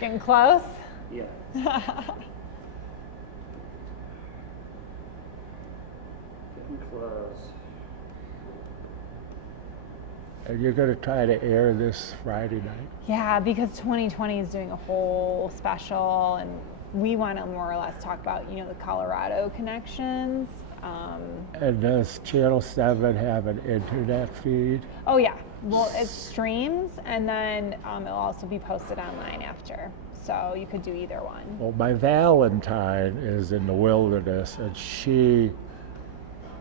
Getting close? Yeah. Getting close. And you're going to try to air this Friday night? Yeah, because 2020 is doing a whole special, and we want to more or less talk about, the Colorado connections. And does Channel 7 have an internet feed? Oh yeah, well it streams, and then it'll also be posted online after. So you could do either one. Well, my Valentine is in the wilderness, and she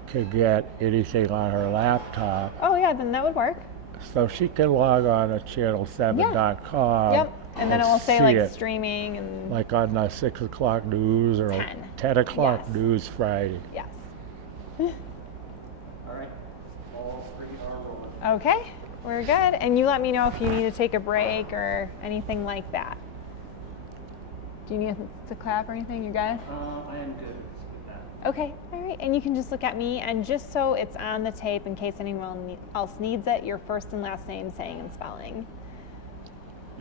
can get anything on her laptop. Oh yeah, then that would work. So she can log on to channel7.com. Yep, and then it will say like it, streaming and like on the 6 o'clock news or 10 o'clock Yes. news Friday. Yes. All right. All three are rolling. Okay, we're good. And you let me know if you need to take a break or anything like that. Do you need to clap or anything? You good? I am good with that. Okay, all right. And you can just look at me, and just so it's on the tape in case anyone else needs it, your first and last name, saying and spelling.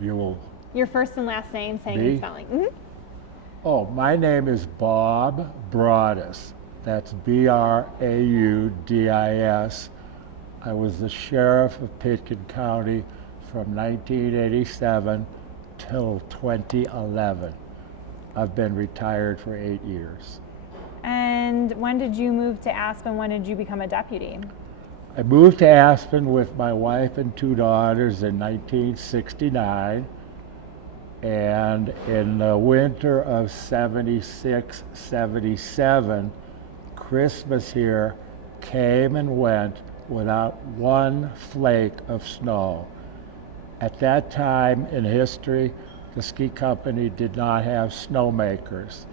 You will. Your first and last name, saying Me? and spelling. Mm-hmm. Oh, my name is Bob Braudis. That's Braudis. I was the sheriff of Pitkin County from 1987 till 2011. I've been retired for 8 years. And when did you move to Aspen? When did you become a deputy? I moved to Aspen with my wife and 2 daughters in 1969. And in the winter of 76, 77, Christmas here came and went without one flake of snow. At that time in history, the ski company did not have snowmakers.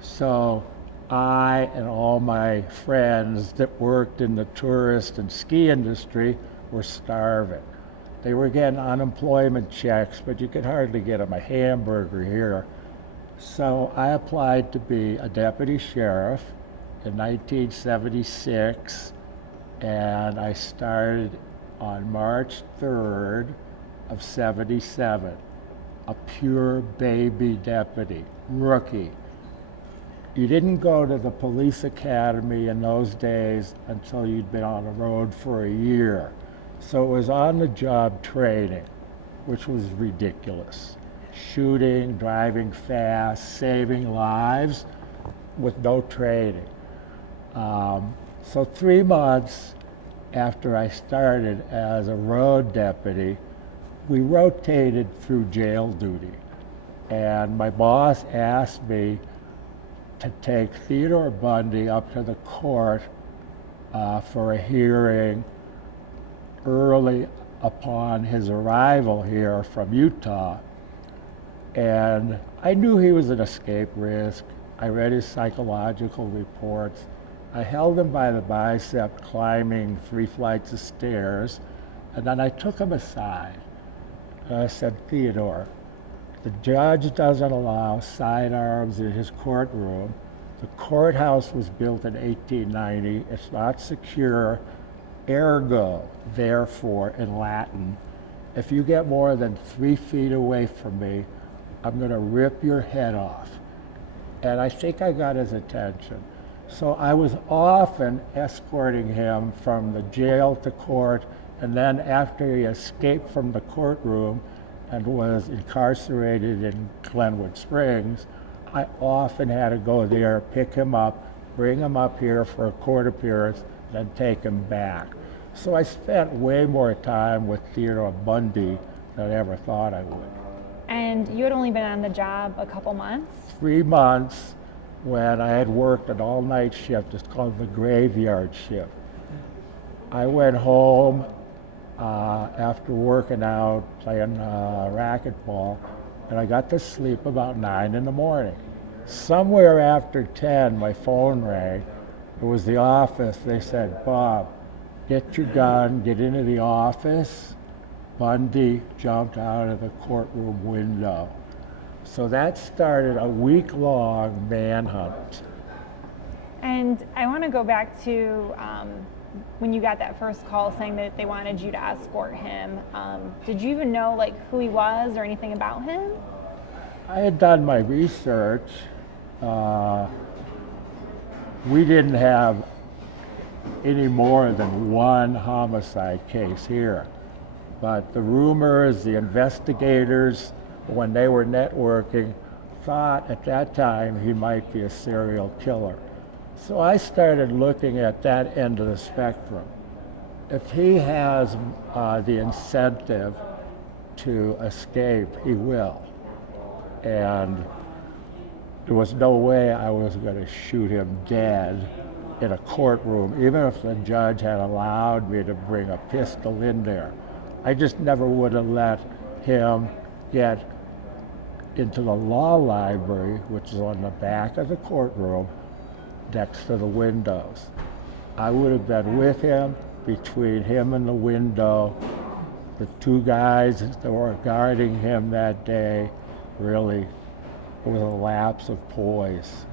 So I and all my friends that worked in the tourist and ski industry were starving. They were getting unemployment checks, but you could hardly get them a hamburger here. So I applied to be a deputy sheriff in 1976, and I started on March 3rd of 77, a pure baby deputy, rookie. You didn't go to the police academy in those days until you'd been on the road for a year. So it was on-the-job training, which was ridiculous. Shooting, driving fast, saving lives with no training. So 3 months after I started as a road deputy, we rotated through jail duty. And my boss asked me to take Theodore Bundy up to the court for a hearing early upon his arrival here from Utah. And I knew he was an escape risk. I read his psychological reports. I held him by the bicep climbing 3 flights of stairs, and then I took him aside. And I said, Theodore, the judge doesn't allow sidearms in his courtroom. The courthouse was built in 1890. It's not secure. Ergo, therefore, in Latin, if you get more than 3 feet away from me, I'm going to rip your head off. And I think I got his attention. So I was often escorting him from the jail to court, and then after he escaped from the courtroom and was incarcerated in Glenwood Springs, I often had to go there, pick him up, bring him up here for a court appearance, then take him back. So I spent way more time with Theodore Bundy than I ever thought I would. And you had only been on the job a couple months? 3 months when I had worked an all-night shift. It's called the graveyard shift. I went home after working out, playing racquetball, and I got to sleep about 9 in the morning. Somewhere after 10, my phone rang. It was the office. They said, Bob, get your gun, get into the office. Bundy jumped out of the courtroom window. So that started a week-long manhunt. And I want to go back to when you got that first call saying that they wanted you to escort him. Did you even know who he was or anything about him? I had done my research. We didn't have any more than one homicide case here. But the rumors, the investigators, when they were networking, thought at that time he might be a serial killer. So I started looking at that end of the spectrum. If he has the incentive to escape, he will. And there was no way I was going to shoot him dead in a courtroom, even if the judge had allowed me to bring a pistol in there. I just never would have let him get into the law library, which is on the back of the courtroom, next to the windows. I would have been with him, between him and the window. The two guys that were guarding him that day, really, it was a lapse of poise.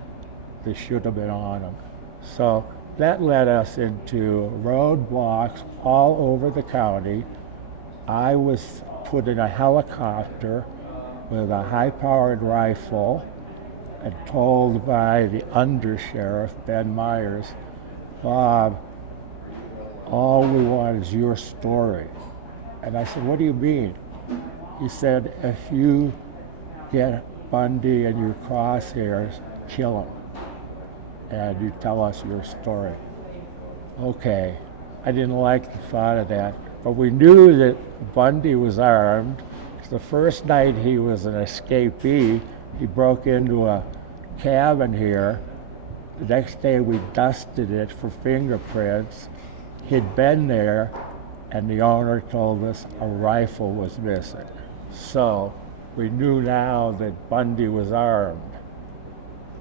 They should have been on him. So that led us into roadblocks all over the county. I was put in a helicopter with a high-powered rifle and told by the undersheriff, Ben Myers, Bob, all we want is your story. And I said, what do you mean? He said, if you get Bundy in your crosshairs, kill him. And you tell us your story. Okay, I didn't like the thought of that, but we knew that Bundy was armed. The first night he was an escapee, he broke into a cabin here. The next day we dusted it for fingerprints. He'd been there, and the owner told us a rifle was missing. So we knew now that Bundy was armed.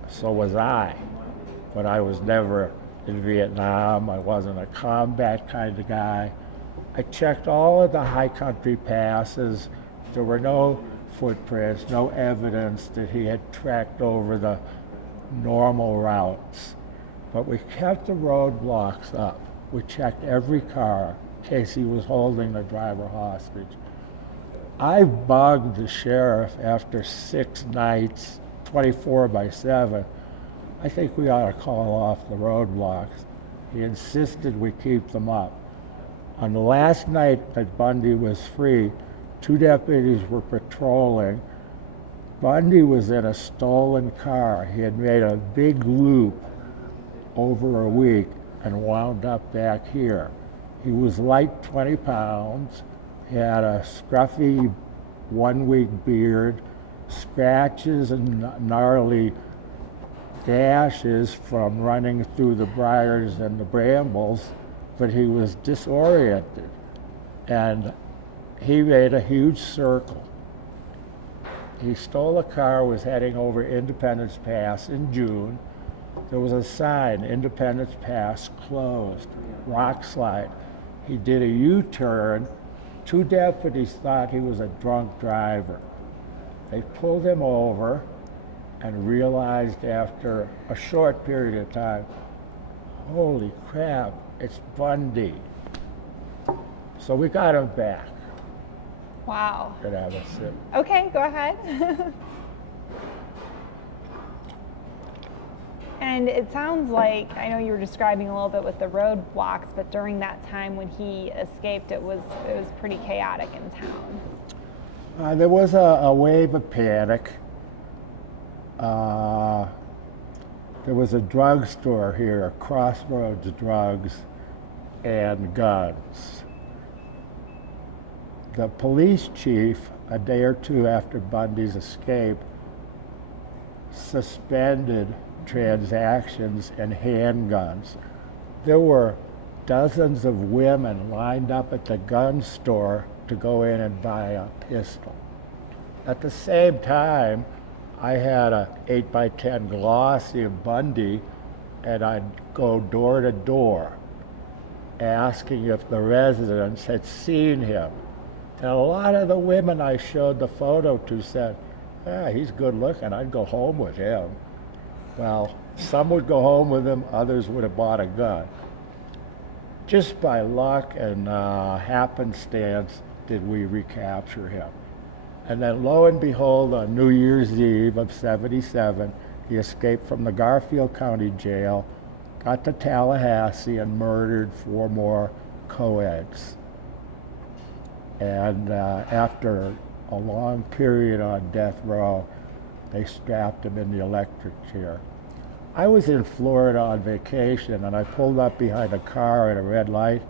So was I. But I was never in Vietnam. I wasn't a combat kind of guy. I checked all of the high country passes. There were no footprints, no evidence that he had tracked over the normal routes. But we kept the roadblocks up. We checked every car in case he was holding the driver hostage. I bugged the sheriff after 6 nights, 24/7. I think we ought to call off the roadblocks. He insisted we keep them up. On the last night that Bundy was free, 2 deputies were patrolling. Bundy was in a stolen car. He had made a big loop over a week and wound up back here. He was light 20 pounds. He had a scruffy 1-week beard, scratches and gnarly gashes from running through the briars and the brambles, but he was disoriented. And he made a huge circle. He stole a car, was heading over Independence Pass in June. There was a sign, Independence Pass closed, rock slide. He did a U-turn. 2 deputies thought he was a drunk driver. They pulled him over and realized after a short period of time, holy crap, it's Bundy. So we got him back. Wow. Could have a sip. Okay, go ahead. And it sounds like, I know you were describing a little bit with the roadblocks, but during that time when he escaped, it was pretty chaotic in town. There was a wave of panic. There was a drugstore here, Crossroads Drugs and Guns. The police chief, a day or 2 after Bundy's escape, suspended transactions and handguns. There were dozens of women lined up at the gun store to go in and buy a pistol. At the same time, I had a 8x10 glossy of Bundy, and I'd go door to door asking if the residents had seen him. And a lot of the women I showed the photo to said, yeah, he's good looking, I'd go home with him. Well, some would go home with him, others would have bought a gun. Just by luck and happenstance did we recapture him. And then lo and behold, on New Year's Eve of 77, he escaped from the Garfield County Jail, got to Tallahassee, and murdered 4 more co-eds. And after a long period on death row, they strapped him in the electric chair. I was in Florida on vacation, and I pulled up behind a car at a red light.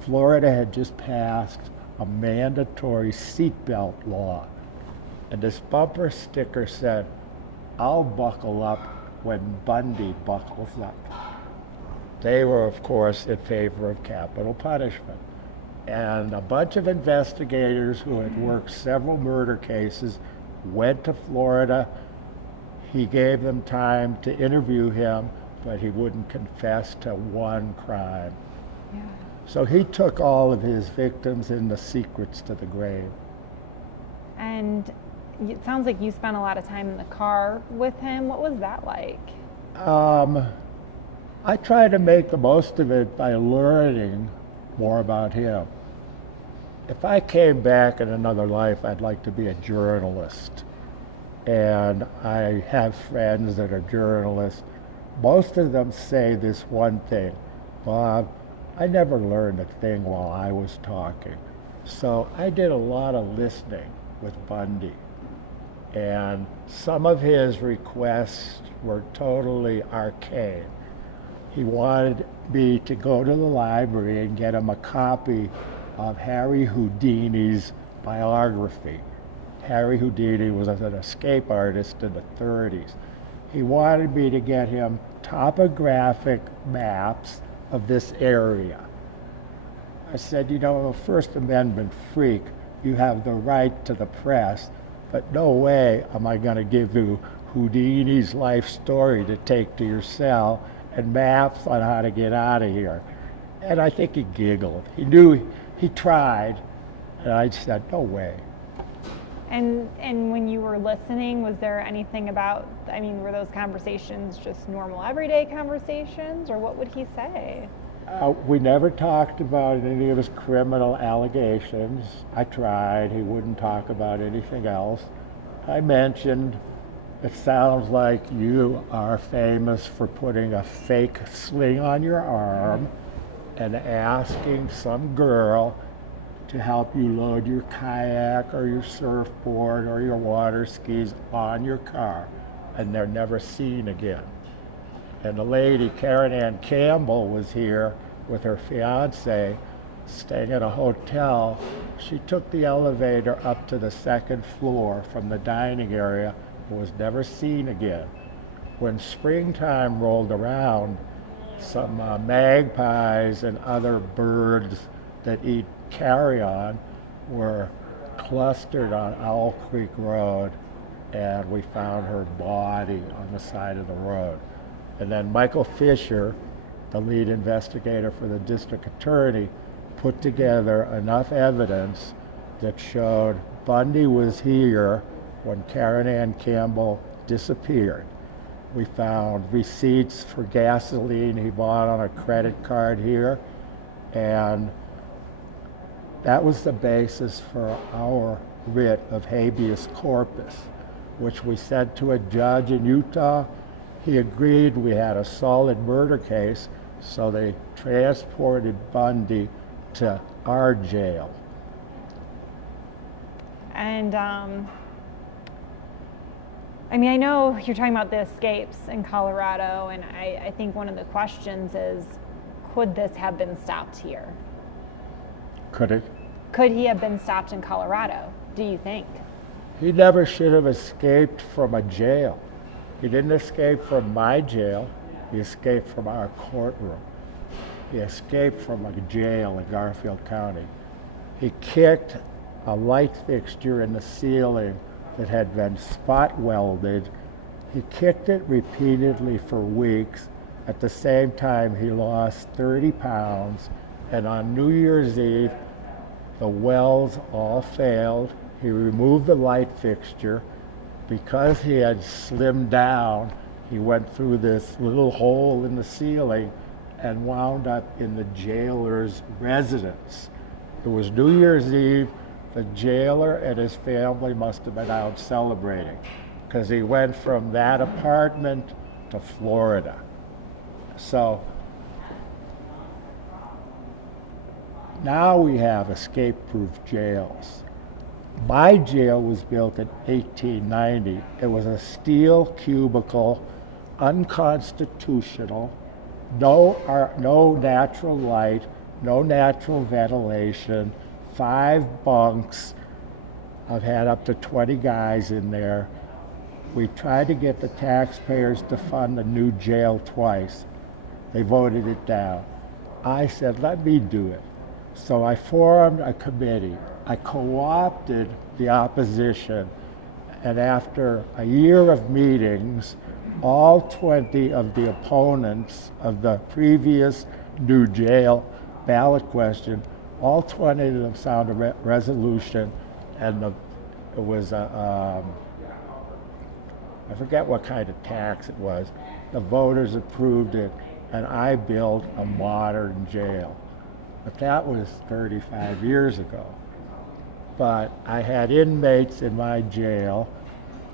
Florida had just passed a mandatory seatbelt law. And this bumper sticker said, "I'll buckle up when Bundy buckles up." They were, of course, in favor of capital punishment. And a bunch of investigators who had worked several murder cases went to Florida. He gave them time to interview him, but he wouldn't confess to one crime. Yeah. So he took all of his victims in the secrets to the grave. And it sounds like you spent a lot of time in the car with him. What was that like? I tried to make the most of it by learning more about him. If I came back in another life, I'd like to be a journalist. And I have friends that are journalists. Most of them say this one thing: "Bob, I never learned a thing while I was talking." So I did a lot of listening with Bundy. And some of his requests were totally arcane. He wanted me to go to the library and get him a copy of Harry Houdini's biography. Harry Houdini was an escape artist in the 30s. He wanted me to get him topographic maps of this area. I said, "You know, I'm a First Amendment freak. You have the right to the press, but no way am I going to give you Houdini's life story to take to your cell and maps on how to get out of here." And I think he giggled. He knew, he tried, and I said, "No way." And when you were listening, was there anything about, I mean, were those conversations just normal everyday conversations, or what would he say? We never talked about any of his criminal allegations. I tried. He wouldn't talk about anything else. I mentioned, "It sounds like you are famous for putting a fake sling on your arm and asking some girl to help you load your kayak or your surfboard or your water skis on your car, and they're never seen again." And the lady, Karen Ann Campbell, was here with her fiance, staying at a hotel. She took the elevator up to the 2nd floor from the dining area and was never seen again. When springtime rolled around, some magpies and other birds that eat carrion were clustered on Owl Creek Road, and we found her body on the side of the road. And then Michael Fisher, the lead investigator for the district attorney, put together enough evidence that showed Bundy was here when Karen Ann Campbell disappeared. We found receipts for gasoline he bought on a credit card here, and that was the basis for our writ of habeas corpus, which we sent to a judge in Utah. He agreed we had a solid murder case, so they transported Bundy to our jail. And I mean, I know you're talking about the escapes in Colorado, and I think one of the questions is, could this have been stopped here? Could it? Could he have been stopped in Colorado, do you think? He never should have escaped from a jail. He didn't escape from my jail. He escaped from our courtroom. He escaped from a jail in Garfield County. He kicked a light fixture in the ceiling that had been spot welded. He kicked it repeatedly for weeks. At the same time, he lost 30 pounds. And on New Year's Eve, the welds all failed. He removed the light fixture. Because he had slimmed down, he went through this little hole in the ceiling and wound up in the jailer's residence. It was New Year's Eve. The jailer and his family must have been out celebrating because he went from that apartment to Florida. So now we have escape-proof jails. My jail was built in 1890. It was a steel cubicle, unconstitutional, no natural light, no natural ventilation, 5 bunks. I've had up to 20 guys in there. We tried to get the taxpayers to fund a new jail twice. They voted it down. I said, let me do it. So I formed a committee. I co-opted the opposition, and after a year of meetings, all 20 of the opponents of the previous new jail ballot question, all 20 of them signed a resolution, and it was I forget what kind of tax it was. The voters approved it, and I built a modern jail. But that was 35 years ago. But I had inmates in my jail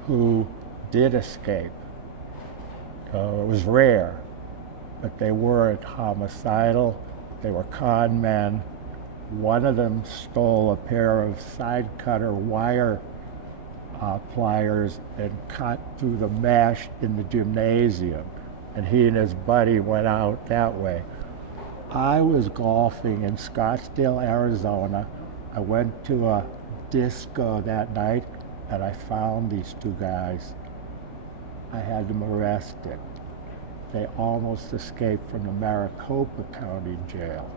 who did escape. It was rare, but they weren't homicidal. They were con men. One of them stole a pair of side cutter wire pliers and cut through the mesh in the gymnasium. And he and his buddy went out that way. I was golfing in Scottsdale, Arizona. I went to a disco that night and I found these 2 guys. I had them arrested. They almost escaped from the Maricopa County Jail.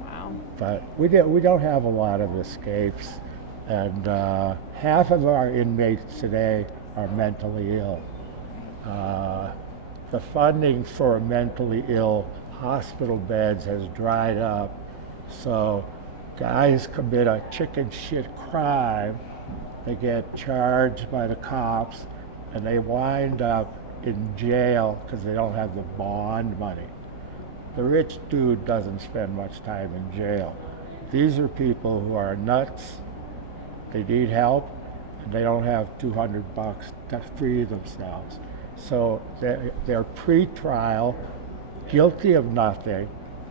Wow. But we don't have a lot of escapes, and half of our inmates today are mentally ill. The funding for mentally ill hospital beds has dried up, so guys commit a chicken shit crime, they get charged by the cops, and they wind up in jail because they don't have the bond money. The rich dude doesn't spend much time in jail. These are people who are nuts, they need help, and they don't have $200 to free themselves. So they're pre-trial, guilty of nothing,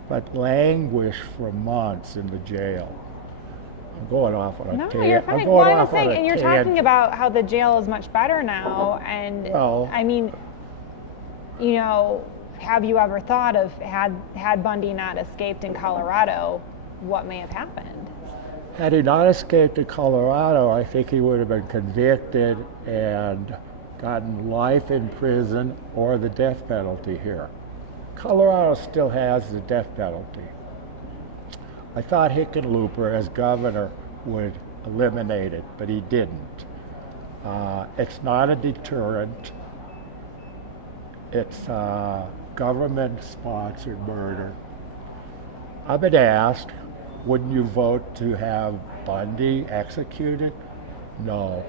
but languish for months in the jail. I'm going off on a No, tangent. you're fine. Well, I was saying, and you're talking about how the jail is much better now, and I mean, you know, have you ever thought of had Bundy not escaped in Colorado, what may have happened? Had he not escaped to Colorado, I think he would have been convicted and gotten life in prison or the death penalty here. Colorado still has the death penalty. I thought Hickenlooper, as governor, would eliminate it, but he didn't. It's not a deterrent. It's government-sponsored murder. I've been asked, wouldn't you vote to have Bundy executed? No.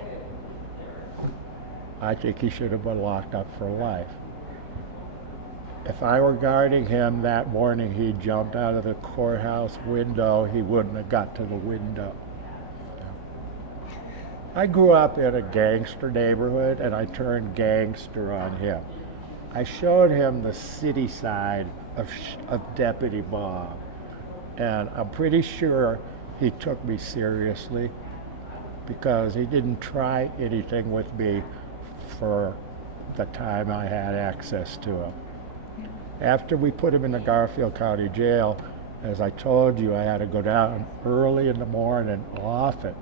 I think he should have been locked up for life. If I were guarding him that morning, he jumped out of the courthouse window, he wouldn't have got to the window. I grew up in a gangster neighborhood, and I turned gangster on him. I showed him the city side of Deputy Bob, and I'm pretty sure he took me seriously because he didn't try anything with me for the time I had access to him. After we put him in the Garfield County Jail, as I told you, I had to go down early in the morning, often,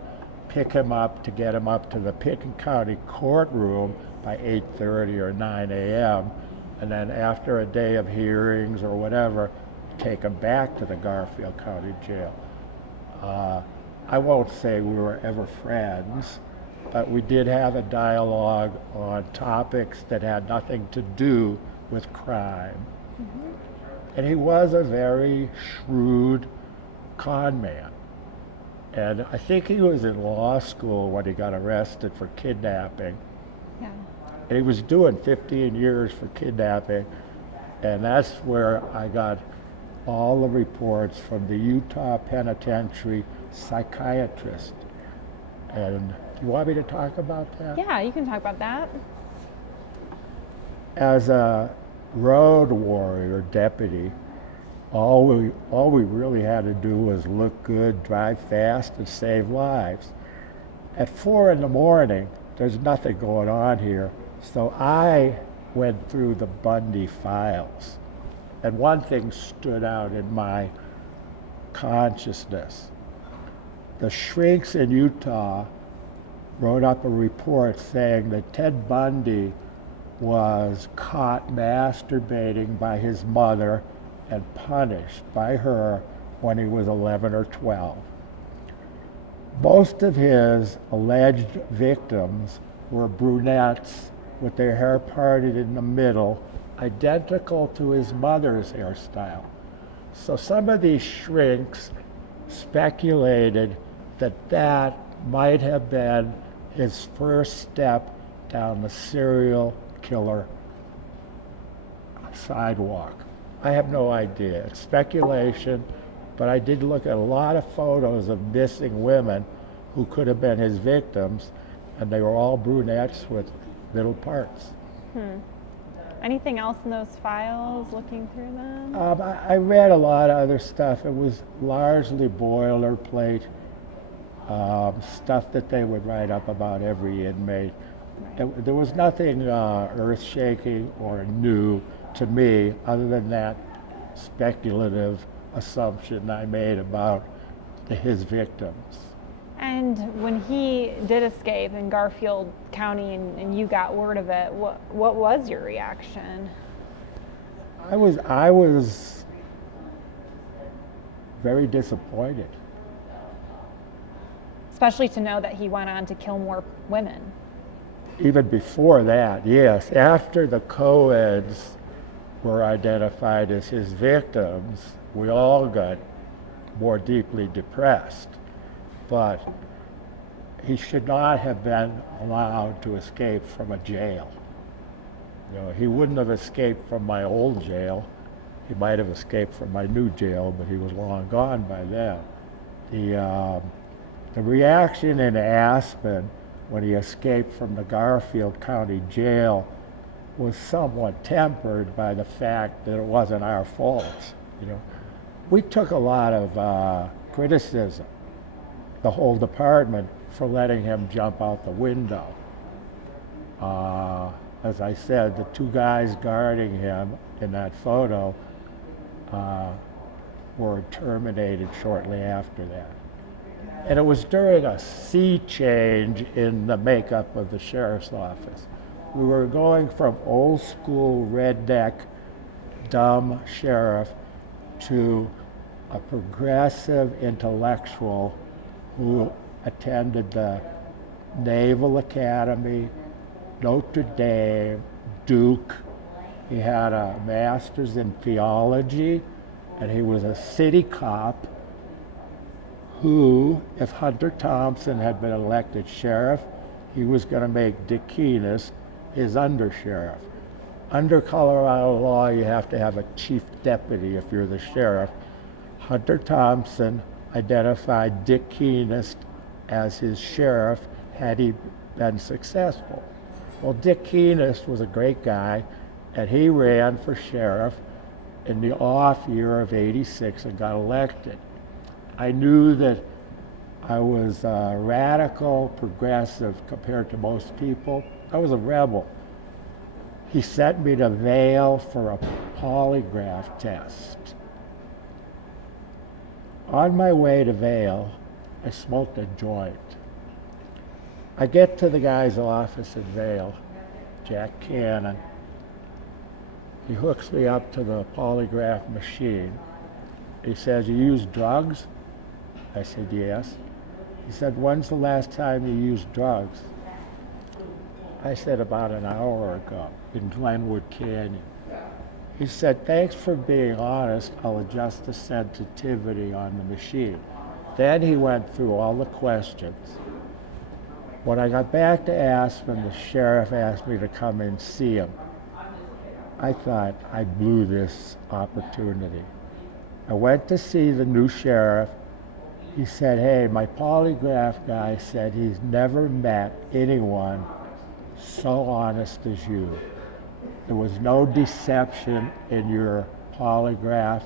pick him up to get him up to the Pitkin County courtroom by 8:30 or 9 a.m., and then after a day of hearings or whatever, take him back to the Garfield County Jail. I won't say we were ever friends, but we did have a dialogue on topics that had nothing to do with crime. Mm-hmm. And he was a very shrewd con man. And I think he was in law school when he got arrested for kidnapping. Yeah. And he was doing 15 years for kidnapping. And that's where I got all the reports from the Utah Penitentiary psychiatrist. And do you want me to talk about that? Yeah, you can talk about that. As a road warrior deputy, all we really had to do was look good, drive fast, and save lives. At 4 in the morning, there's nothing going on here, so I went through the Bundy files. And one thing stood out in my consciousness. The shrinks in Utah wrote up a report saying that Ted Bundy was caught masturbating by his mother and punished by her when he was 11 or 12. Most of his alleged victims were brunettes with their hair parted in the middle, identical to his mother's hairstyle. So some of these shrinks speculated that that might have been his first step down the serial killer sidewalk. I have no idea. It's speculation, but I did look at a lot of photos of missing women who could have been his victims, and they were all brunettes with middle parts. Anything else in those files, looking through them? I read a lot of other stuff. It was largely boilerplate stuff that they would write up about every inmate. Right. There was nothing earth-shaking or new to me other than that speculative assumption I made about his victims. And when he did escape in Garfield County and you got word of it, what was your reaction? I was very disappointed. Especially to know that he went on to kill more women. Even before that, yes. After the co-eds were identified as his victims, we all got more deeply depressed. But he should not have been allowed to escape from a jail. You know, he wouldn't have escaped from my old jail. He might have escaped from my new jail, but he was long gone by then. The reaction in Aspen when he escaped from the Garfield County Jail was somewhat tempered by the fact that it wasn't our fault. You know, we took a lot of criticism, the whole department, for letting him jump out the window. As I said, the two guys guarding him in that photo were terminated shortly after that. And it was during a sea change in the makeup of the sheriff's office. We were going from old school redneck, dumb sheriff to a progressive intellectual who attended the Naval Academy, Notre Dame, Duke. He had a master's in theology, and he was a city cop who, if Hunter Thompson had been elected sheriff, he was going to make Dick Keenest his undersheriff. Under Colorado law, you have to have a chief deputy if you're the sheriff. Hunter Thompson identified Dick Keenest as his sheriff had he been successful. Well, Dick Keenest was a great guy, and he ran for sheriff in the off year of '86 and got elected. I knew that I was radical, progressive compared to most people. I was a rebel. He sent me to Vail for a polygraph test. On my way to Vail, I smoked a joint. I get to the guy's office in Vail, Jack Cannon. He hooks me up to the polygraph machine. He says, "You use drugs?" I said, "Yes." He said, "When's the last time you used drugs?" I said, "About an hour ago in Glenwood Canyon." He said, "Thanks for being honest. I'll adjust the sensitivity on the machine." Then he went through all the questions. When I got back to Aspen, the sheriff asked me to come and see him. I thought I blew this opportunity. I went to see the new sheriff, He said, hey, my polygraph guy said he's never met anyone so honest as you. There was no deception in your polygraph.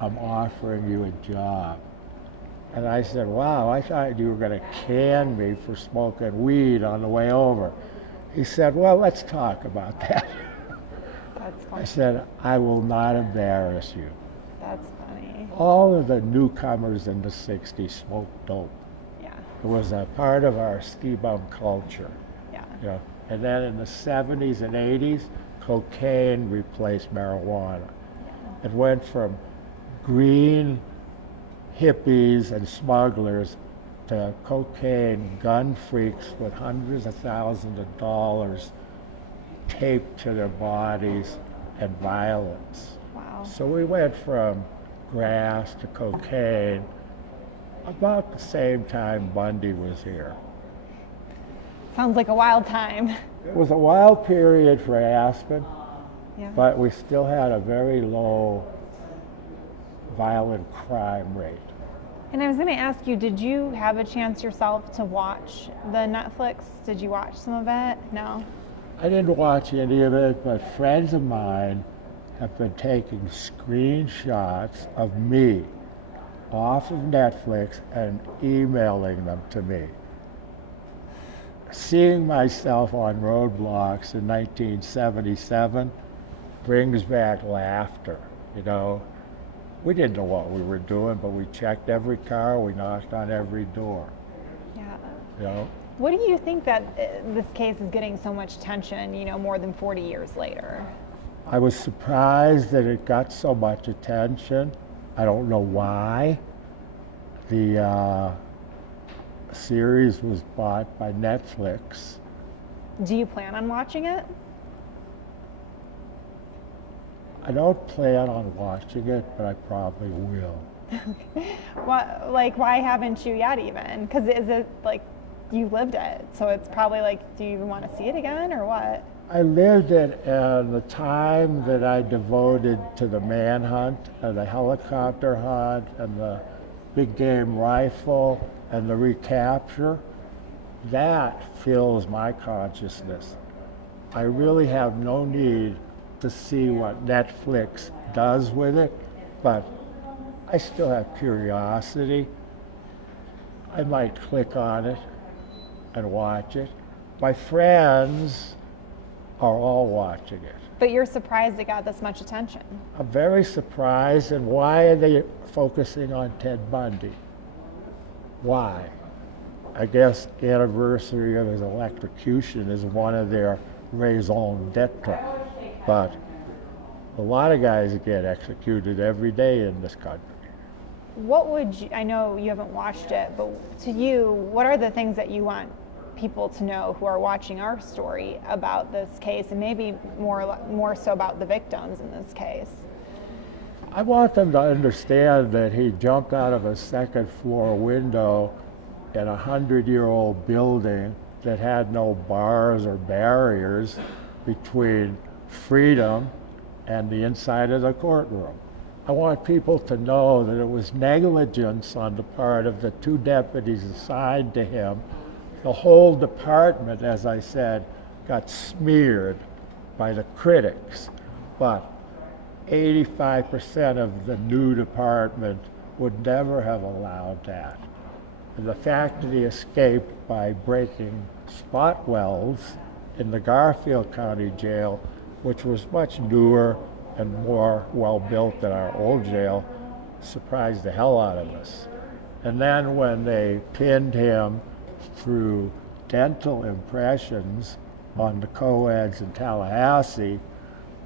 I'm offering you a job. And I said, wow, I thought you were going to can me for smoking weed on the way over. He said, well, let's talk about that. That's funny. I said, I will not embarrass you. That's funny. All of the newcomers in the 60s smoked dope. Yeah. It was a part of our ski bum culture. Yeah. You know? And then in the 70s and 80s, cocaine replaced marijuana. Yeah. It went from green hippies and smugglers to cocaine gun freaks with hundreds of thousands of dollars taped to their bodies and violence. Wow. So we went from grass to cocaine about the same time Bundy was here. Sounds like a wild time. It was a wild period for Aspen, Yeah. but we still had a very low violent crime rate. And I was going to ask you, did you have a chance yourself to watch the Netflix? Did you watch some of it? No? I didn't watch any of it, but friends of mine have been taking screenshots of me off of Netflix and emailing them to me. Seeing myself on roadblocks in 1977 brings back laughter, you know. We didn't know what we were doing, but we checked every car, we knocked on every door, Yeah. you know. What do you think that this case is getting so much attention, more than 40 years later? I was surprised that it got so much attention. I don't know why. The series was bought by Netflix. Do you plan on watching it? I don't plan on watching it, but I probably will. Why haven't you yet even? Because is it like you lived it, so it's probably like, do you even want to see it again or what? I lived it, and the time that I devoted to the manhunt and the helicopter hunt and the big game rifle and the recapture, that fills my consciousness. I really have no need to see what Netflix does with it, but I still have curiosity. I might click on it and watch it. My friends are all watching it. But you're surprised it got this much attention. I'm very surprised, and why are they focusing on Ted Bundy? Why? I guess the anniversary of his electrocution is one of their raison d'etre. But a lot of guys get executed every day in this country. What would you, I know you haven't watched it, but to you, what are the things that you want people to know who are watching our story about this case, and maybe more so about the victims in this case? I want them to understand that he jumped out of a second floor window in a 100-year-old building that had no bars or barriers between freedom and the inside of the courtroom. I want people to know that it was negligence on the part of the two deputies assigned to him. The whole department, as I said, got smeared by the critics, but 85% of the new department would never have allowed that. And the fact that he escaped by breaking spot welds in the Garfield County Jail, which was much newer and more well-built than our old jail, surprised the hell out of us. And then when they pinned him through dental impressions on the co-eds in Tallahassee,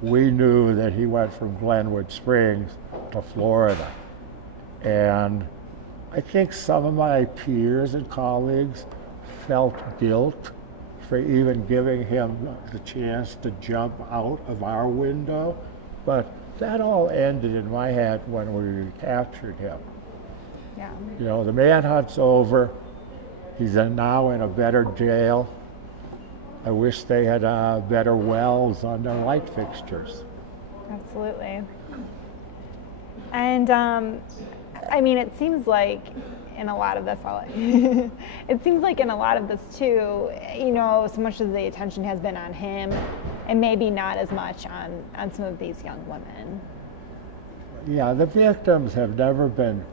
we knew that he went from Glenwood Springs to Florida. And I think some of my peers and colleagues felt guilt for even giving him the chance to jump out of our window, but that all ended in my head when we recaptured him. Yeah. You know, the manhunt's over. He's now in a better jail. I wish they had better wells on their light fixtures. Absolutely. And I mean, it seems like in a lot of this, it seems like in a lot of this too, you know, so much of the attention has been on him and maybe not as much on some of these young women. Yeah, the victims have never been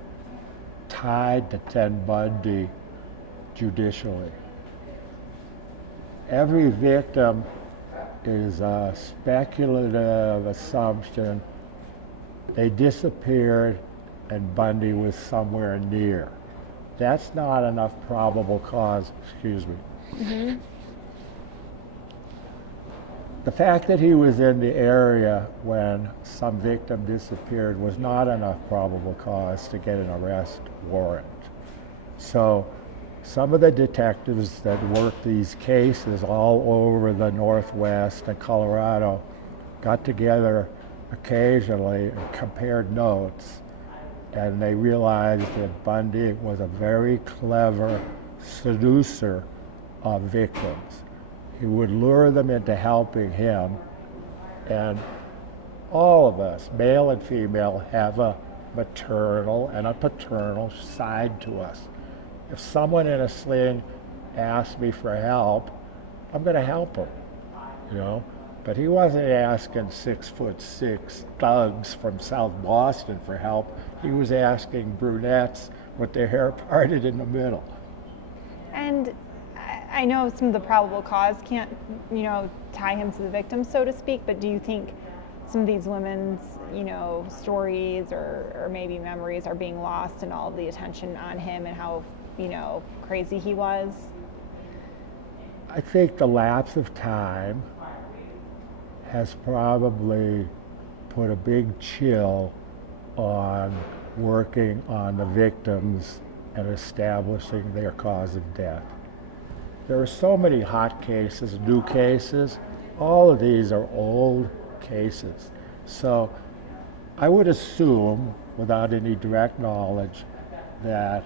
tied to Ted Bundy judicially. Every victim is a speculative assumption. They disappeared and Bundy was somewhere near. That's not enough probable cause, Mm-hmm. The fact that he was in the area when some victim disappeared was not enough probable cause to get an arrest warrant. So some of the detectives that work these cases all over the Northwest and Colorado got together occasionally and compared notes, and they realized that Bundy was a very clever seducer of victims. He would lure them into helping him, and all of us, male and female, have a maternal and a paternal side to us. If someone in a sling asks me for help, I'm going to help him, you know. But he wasn't asking 6'6" thugs from South Boston for help. He was asking brunettes with their hair parted in the middle. And I know some of the probable cause can't, you know, tie him to the victim, so to speak, but do you think some of these women's, you know, stories or maybe memories are being lost in all of the attention on him and how, you know, crazy he was? I think the lapse of time has probably put a big chill on working on the victims and establishing their cause of death. There are so many hot cases, new cases. All of these are old cases. So I would assume, without any direct knowledge, that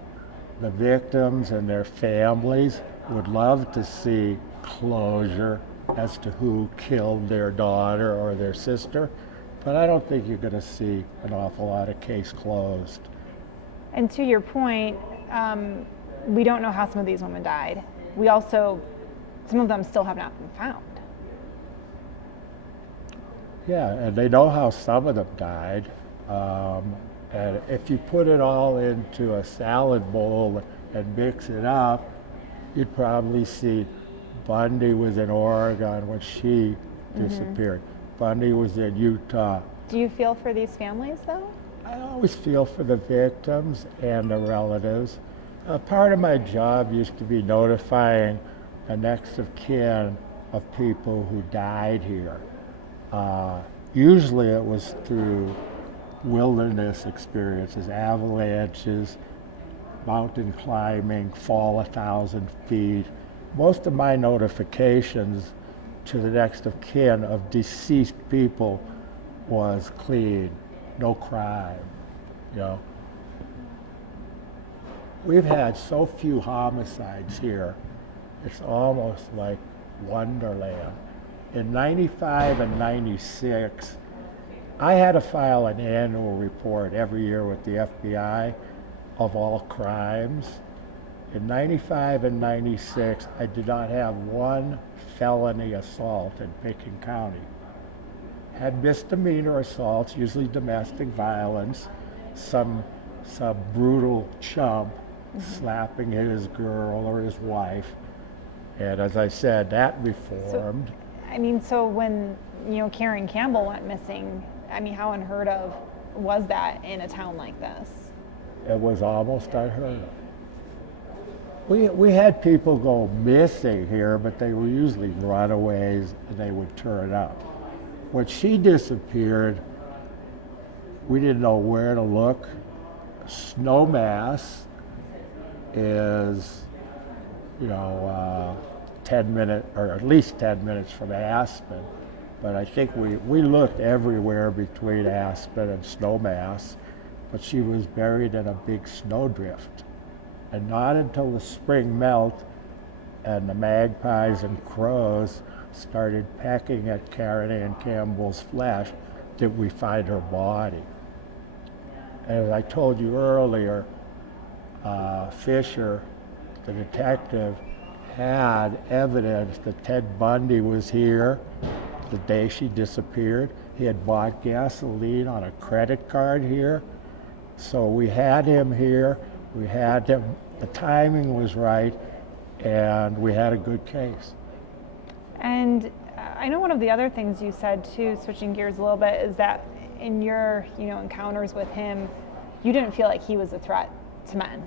the victims and their families would love to see closure as to who killed their daughter or their sister, but I don't think you're going to see an awful lot of case closed. And to your point, we don't know how some of these women died. We also, some of them still have not been found. Yeah, and they know how some of them died. And if you put it all into a salad bowl and mix it up, you'd probably see Bundy was in Oregon when she disappeared. Bundy was in Utah. Do you feel for these families, though? I always feel for the victims and the relatives. Part of my job used to be notifying the next of kin of people who died here. Usually it was through wilderness experiences, avalanches, mountain climbing, fall 1,000 feet. Most of my notifications to the next of kin of deceased people was clean, no crime, you know. We've had so few homicides here, it's almost like Wonderland. In 95 and 96, I had to file an annual report every year with the FBI of all crimes. In 95 and 96, I did not have one felony assault in Pitkin County. Had misdemeanor assaults, usually domestic violence, some brutal chump slapping his girl or his wife. And as I said, that reformed. So when, you know, Karen Campbell went missing, I mean, how unheard of was that in a town like this? It was almost unheard of. We had people go missing here, but they were usually runaways and they would turn up. When she disappeared, we didn't know where to look. Snowmass is, 10 minutes, or at least 10 minutes from Aspen. But I think we looked everywhere between Aspen and Snowmass, but she was buried in a big snowdrift. And not until the spring melt and the magpies and crows started pecking at Karen Ann Campbell's flesh did we find her body. And as I told you earlier, Fisher, the detective, had evidence that Ted Bundy was here the day she disappeared. He had bought gasoline on a credit card here. So we had him here, we had him, the timing was right, and we had a good case. And I know one of the other things you said too, switching gears a little bit, is that in your encounters with him, you didn't feel like he was a threat to men.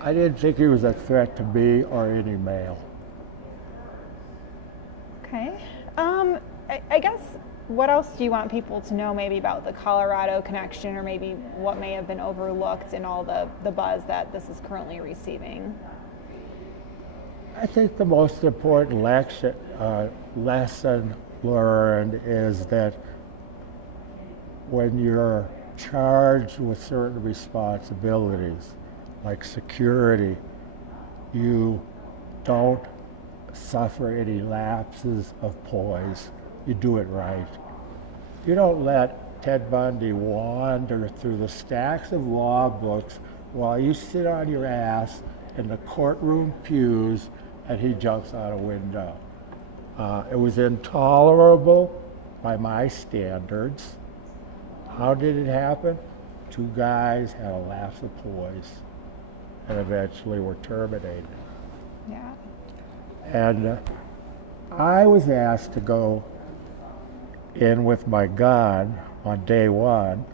I didn't think he was a threat to me or any male. Okay. I guess, what else do you want people to know maybe about the Colorado connection, or maybe what may have been overlooked in all the buzz that this is currently receiving? I think the most important lesson learned is that when you're charged with certain responsibilities, like security, you don't suffer any lapses of poise. You do it right. You don't let Ted Bundy wander through the stacks of law books while you sit on your ass in the courtroom pews and he jumps out a window. It was intolerable by my standards. How did it happen? Two guys had a lapse of poise and eventually were terminated. Yeah. And I was asked to go in with my gun on day one,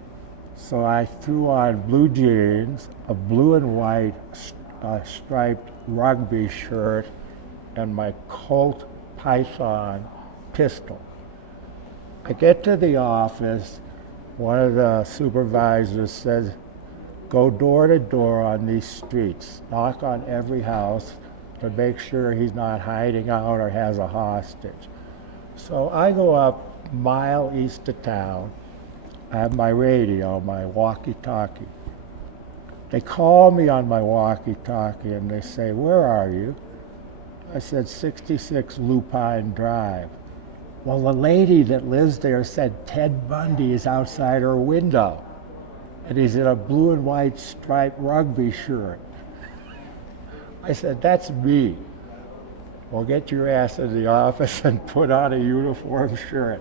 so I threw on blue jeans, a blue and white striped rugby shirt, and my Colt Python pistol. I get to the office, one of the supervisors says, go door to door on these streets, knock on every house to make sure he's not hiding out or has a hostage. So I go up a mile east of town. I have my radio, my walkie-talkie. They call me on my walkie-talkie and they say, where are you? I said, 66 Lupine Drive. Well, the lady that lives there said Ted Bundy is outside her window, and he's in a blue and white striped rugby shirt. I said, that's me. Well, get your ass in the office and put on a uniform shirt.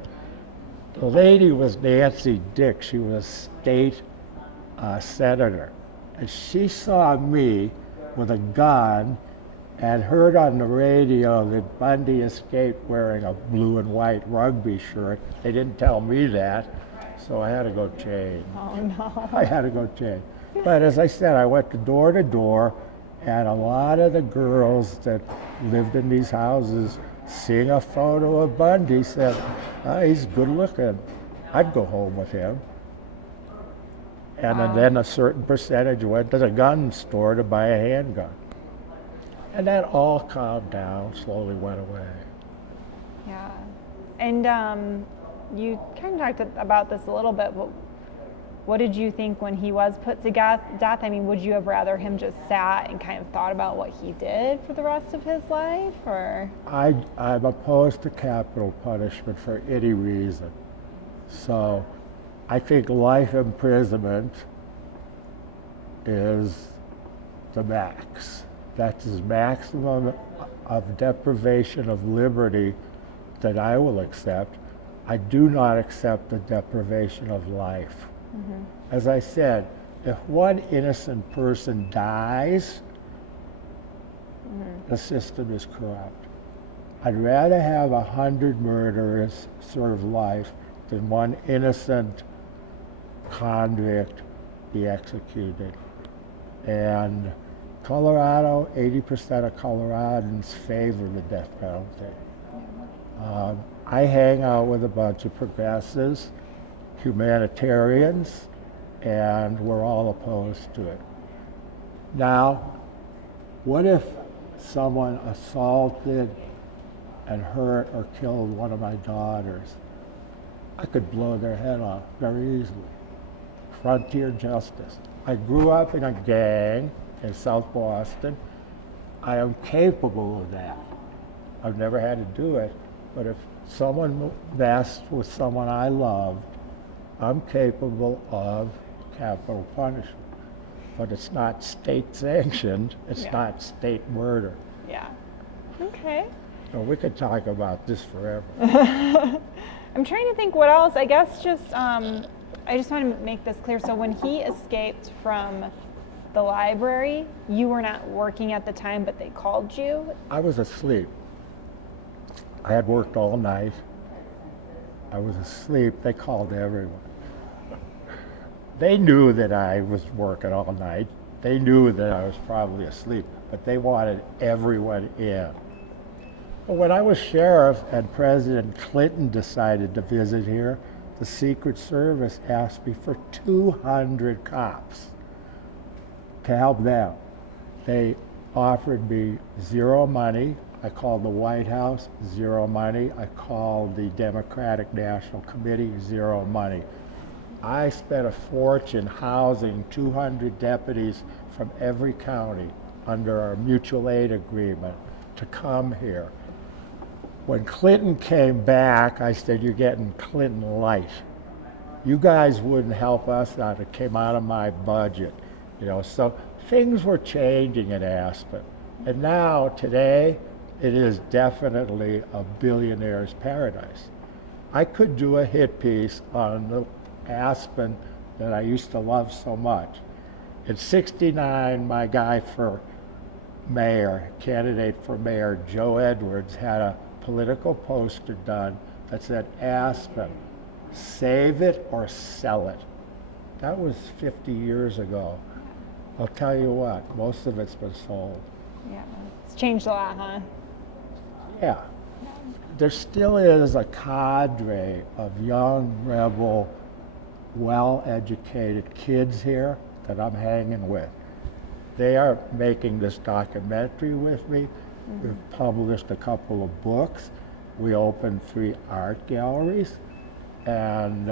The lady was Nancy Dick. She was a state senator. And she saw me with a gun and heard on the radio that Bundy escaped wearing a blue and white rugby shirt. They didn't tell me that, so I had to go change. Oh, no. I had to go change. But as I said, I went to door, and a lot of the girls that lived in these houses, seeing a photo of Bundy, said, oh, he's good looking. I'd go home with him. And then a certain percentage went to the gun store to buy a handgun. And that all calmed down, slowly went away. Yeah. And you kind of talked about this a little bit, but what did you think when he was put to death? I mean, would you have rather him just sat and kind of thought about what he did for the rest of his life, or? I'm opposed to capital punishment for any reason. So I think life imprisonment is the max. That's his maximum of deprivation of liberty that I will accept. I do not accept the deprivation of life. Mm-hmm. As I said, if one innocent person dies, the system is corrupt. I'd rather have 100 murderers serve life than one innocent convict be executed. And Colorado, 80% of Coloradans favor the death penalty. I hang out with a bunch of progressives, humanitarians, and we're all opposed to it. Now, what if someone assaulted and hurt or killed one of my daughters? I could blow their head off very easily. Frontier justice. I grew up in a gang in South Boston. I am capable of that. I've never had to do it, but if someone messed with someone I loved, I'm capable of capital punishment. but it's not state sanctioned. It's Yeah. not state murder. Yeah. Okay. So we could talk about this forever. I'm trying to think what else. I guess just, I just want to make this clear. So when he escaped from the library, you were not working at the time, but they called you? I was asleep. I had worked all night. I was asleep. They called everyone. They knew that I was working all night. They knew that I was probably asleep, but they wanted everyone in. But when I was sheriff and President Clinton decided to visit here, the Secret Service asked me for 200 cops to help them. They offered me zero money. I called the White House, zero money. I called the Democratic National Committee, zero money. I spent a fortune housing 200 deputies from every county under our mutual aid agreement to come here. When Clinton came back, I said, you're getting Clinton light. You guys wouldn't help us out. It came out of my budget. So things were changing in Aspen. And now, today, it is definitely a billionaire's paradise. I could do a hit piece on the Aspen that I used to love so much. In '69, my guy for mayor, candidate for mayor, Joe Edwards, had a political poster done that said, Aspen, save it or sell it. That was 50 years ago. I'll tell you what, most of it's been sold. Yeah, it's changed a lot, huh? Yeah. There still is a cadre of young, rebel, well-educated kids here that I'm hanging with. They are making this documentary with me. Mm-hmm. We've published a couple of books. We opened 3 art galleries. And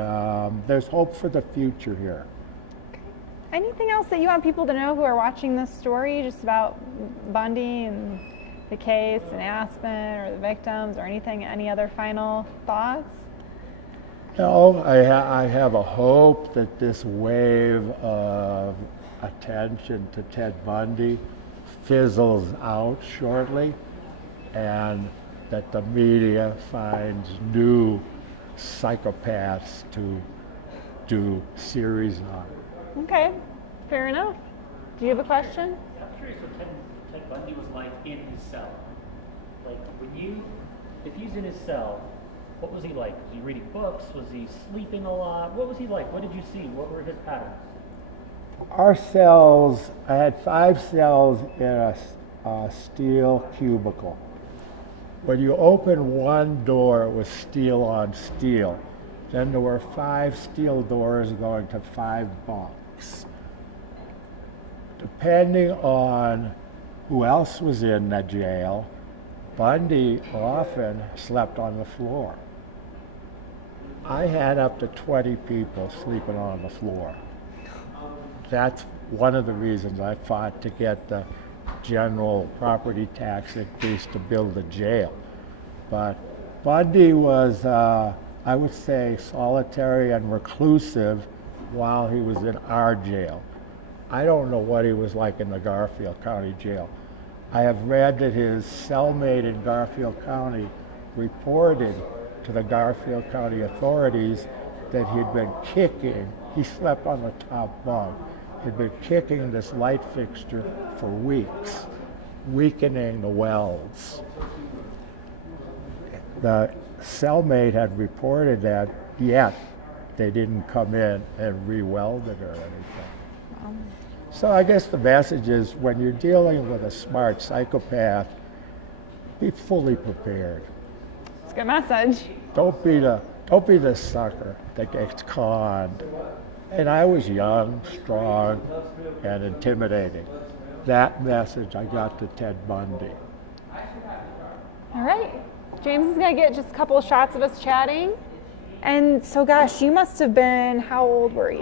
there's hope for the future here. Okay. Anything else that you want people to know who are watching this story, just about Bundy and the case and Aspen or the victims or anything? Any other final thoughts? No, I have a hope that this wave of attention to Ted Bundy fizzles out shortly, and that the media finds new psychopaths to do series on. Okay, fair enough. Do you have a question? I'm curious what Ted Bundy was like in his cell. Like, if he's in his cell, what was he like? Was he reading books? Was he sleeping a lot? What was he like? What did you see? What were his patterns? Our cells, I had 5 cells in a steel cubicle. When you open one door, it was steel on steel. Then there were 5 steel doors going to 5 bunks. Depending on who else was in the jail, Bundy often slept on the floor. I had up to 20 people sleeping on the floor. That's one of the reasons I fought to get the general property tax increase to build a jail. But Bundy was, I would say, solitary and reclusive while he was in our jail. I don't know what he was like in the Garfield County Jail. I have read that his cellmate in Garfield County reported to the Garfield County authorities that he'd been kicking, he slept on the top bunk, he'd been kicking this light fixture for weeks, weakening the welds. The cellmate had reported that, yet they didn't come in and re-weld it or anything. So I guess the message is, when you're dealing with a smart psychopath, be fully prepared. It's a good message. Don't be the sucker that gets conned. And I was young, strong, and intimidating. That message I got to Ted Bundy. All right. James is going to get just a couple of shots of us chatting. And so, gosh, you must have been, how old were you?